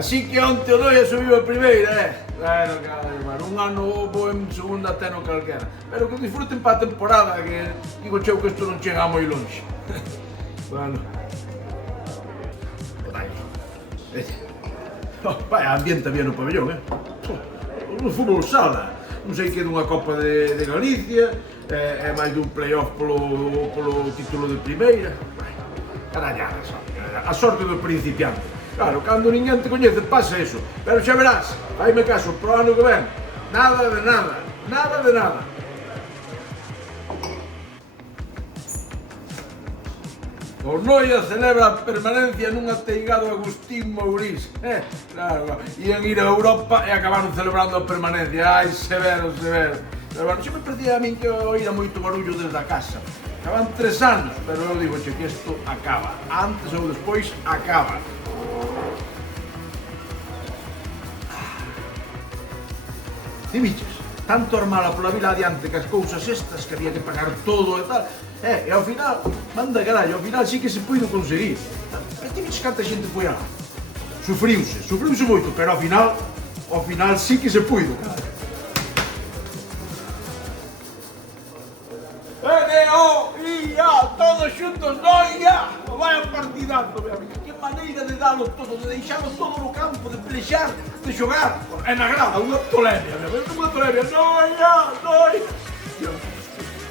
Así que onte o Noia subiu a primeira, Bueno, claro, un ano vou en segunda até no calquera. Pero que disfruten para a temporada, que digo cheu que isto non chega moi longe. Bueno. Vai, ambiente bien no pabellón, No fútbol sala. Non sei que é dunha Copa de Galicia, é máis dun playoff polo título de primeira. Caralladas, a sorte do principiante. Claro, cando ninguén te coñece pasa eso, pero xa verás, faime caso, pro ano que ven, nada de nada, nada de nada. O Noia celebra a permanencia nun ateigado Agustín Mourís, claro, ian ir a Europa e acabaron celebrando a permanencia, ai, severo. Pero bueno, sempre parecía a min que oíra moito barullo desde a casa. Acaban 3 anos, pero eu digo que isto acaba, antes ou despois acaba. Ti viches, tanto armala pola vila adiante que as cousas estas que había que pagar todo e tal, e ao final, manda carallo, ao final sí que se puido conseguir. Pero ti viches canta xente foi alá. Sufriuse moito, pero ao final sí que se puido. N-O-I-A, todos xuntos, Noia! Vaya partidazo, meu amigo. Que maneira de dalo todo, de deixalo todo no campo, de pelexar, de xogar. E na grada, unha tolemia, meu amigo, unha tolemia. Noia!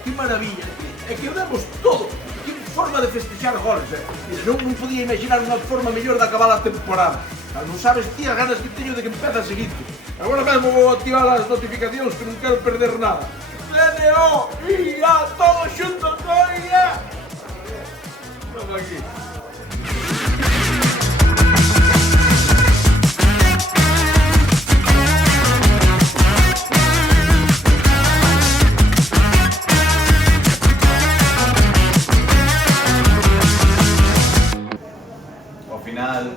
Que maravilla. É que o demos todo. Que forma de festejar goles, Non podía imaginar unha forma mellor de acabar a temporada. Non sabes ti as ganas que teño de que empece a seguinte. Agora mesmo vou activar as notificacións que non quero perder nada. N-O-I-A, todos xuntos, Noia! Vamos aquí. Ao final...